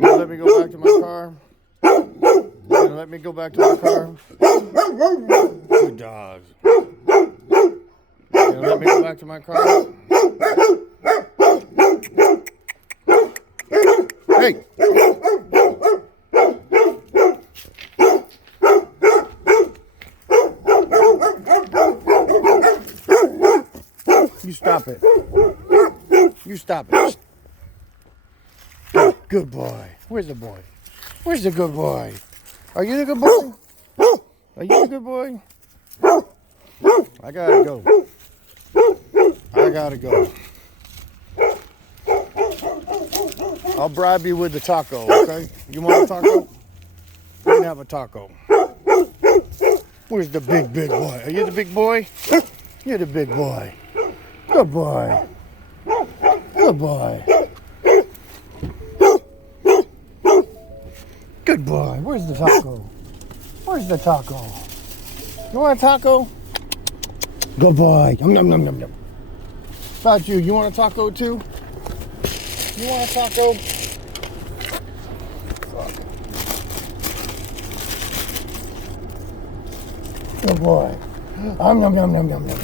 gonna let me go back to my car? You gonna let me go back to my car? Good dog. You gonna let me go back to my car? Hey! You stop it. You stop it. Good boy. Where's the boy? Where's the good boy? Are you the good boy? Are you the good boy? I gotta go. I gotta go. I'll bribe you with the taco, okay? You want a taco? You can have a taco. Where's the big boy? Are you the big boy? You're the big boy. Good boy. Good boy. Good boy. Where's the taco? Where's the taco? You want a taco? Good boy. Yum, yum, yum, yum, yum. How about you? You want a taco too? You want a taco? Fuck. Good boy. Yum, yum, yum, yum, yum, yum.